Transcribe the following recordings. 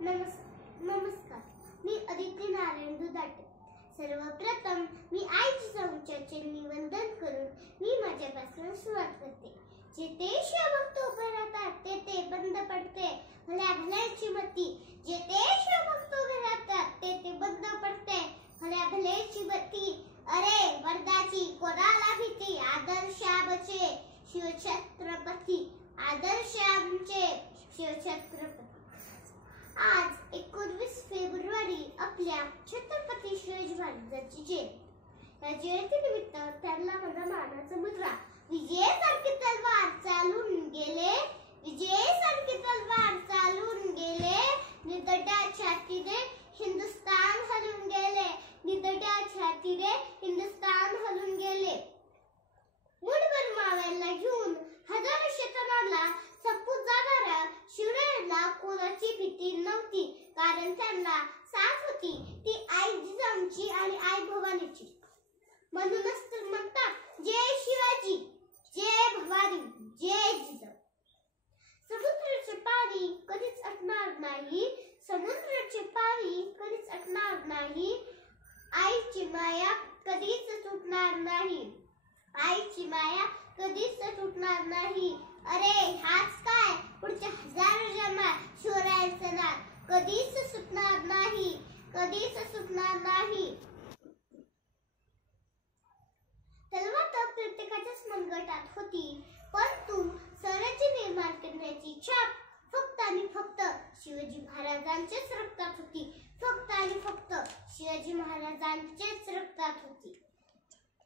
नमस्कार, मी अदिती नारायण दुधाटे. सर्वप्रथम मी आई जिजाऊंच्या चरणी वंदन करून मी माझ्यापासून सुरुवात करते. जेथे शिवभक्त उभे राहतात तेथे बंद पडते भल्या भल्याची मती. जेथे शिवभक्त उभे राहतात तेथे बंद पडते भल्या भल्याची मती. अरे वर्धाची कोणाला भीती, आदर्श आमचे शिवछत्रपती, आदर्श आमचे शिवछत्रपती. आज 19 फेब्रुवारी आपल्या छत्रपती शिवाजी महाराजांची जयंती. या जयंतीनिमित्त त्यांना माझा मानाचा मुद्रा. विजयासारखी तलवार चालून गेले, विजयासारखी तलवार चालून गेले, निधड्या छातीने हिंदुस्तान हलून गेले, निधड्या छातीने हिंदुस्तान हलून गेले. मुठभर माव्याला घेऊन हजारो शतनाला संपून जाणाऱ्या शिवरायांना कोणाची भीती नव्हती, कारण त्यांना साथ होती ती आई जिजाऊंची आणि आई भवानीची. म्हणूनच तर म्हणतात जय शिवाजी, जय भवानी, जय जिजाऊ. समुद्राचे पाणी कधीच अटणार नाही, समुद्राचे पाणी कधीच अटणार नाही. आईची माया कधीच तुटणार नाही, आईची माया कधीच तुटणार नाही. अरे हाच काय पुढच्या हजारो जन्मात शिवरायांचं नाव कधीच सुटणार नाही, कधीच सुटणार नाही. तलवार तर प्रत्येकाच्याच मनगटात होती, परंतु स्वराज्य निर्माण करण्याची छाप फक्त आणि फक्त शिवाजी महाराजांच्याच रक्तात होती, फक्त आणि फक्त शिवाजी महाराजांच्याच रक्तात होती.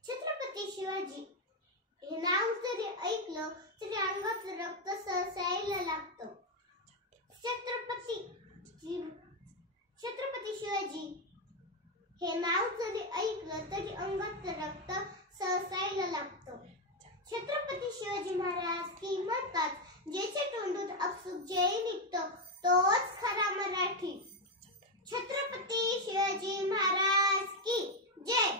छत्रपती शिवाजी हे नाव जरी ऐकलं तरी अंगाचं रक्त सळसळायला लागतं. छत्रपती शिवाजी हे नाव जरी ऐकलं तरी अंगाचं रक्त सळसळायला लागतं. छत्रपती शिवाजी महाराज की म्हणतात, ज्याच्या तोंडून अपसुक जय निघतो तोच खरा मराठी. छत्रपती शिवाजी महाराज की जय.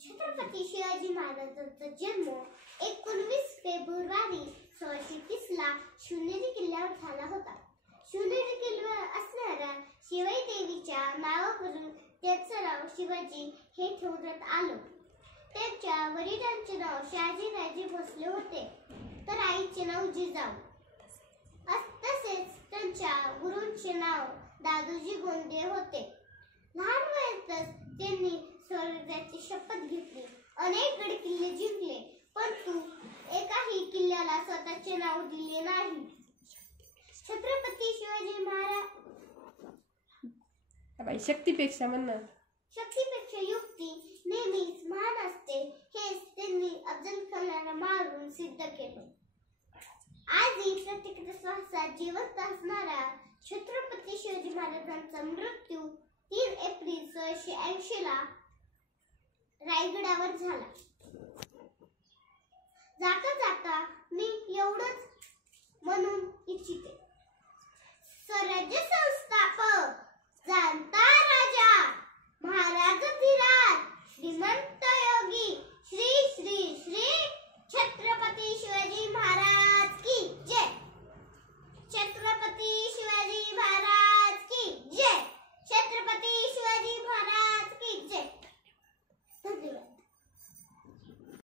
छत्रपती शिवाजी महाराजांचा जन्म 19 फेब्रुवारी 1630 ला शिवनेरी किल्ल्यावर झाला होता. शिवनेरी किल्ल्यावर असणाऱ्या शिवाई देवीच्या नावावरून त्याचं नाव शिवाजी हे ठेवण्यात आलं. त्यांच्या वडिलांचे नाव शहाजीराजे भोसले होते, तर आईचे नाव जिजाऊ. तसेच त्यांच्या गुरूंचे नाव दादोजी गोंडे होते. लहान वयातच त्यांनी स्वराज्याची शपथ घेतली, अनेक गड किल्ले जिंकले, परंतु एकाही किल्ल्याला स्वतःचे नाव दिले नाही. छत्रपती शिवाजी महाराज शक्तीपेक्षा युक्ती नेहमीच महान असते, हेच त्यांनी अफजल खानाला मारून सिद्ध केले. आजही प्रत्येकाच्या श्वासात जिवंत असणारा छत्रपती शिवाजी महाराजांचा मृत्यू 3 एप्रिल 1680 ला रायगडावर झाला.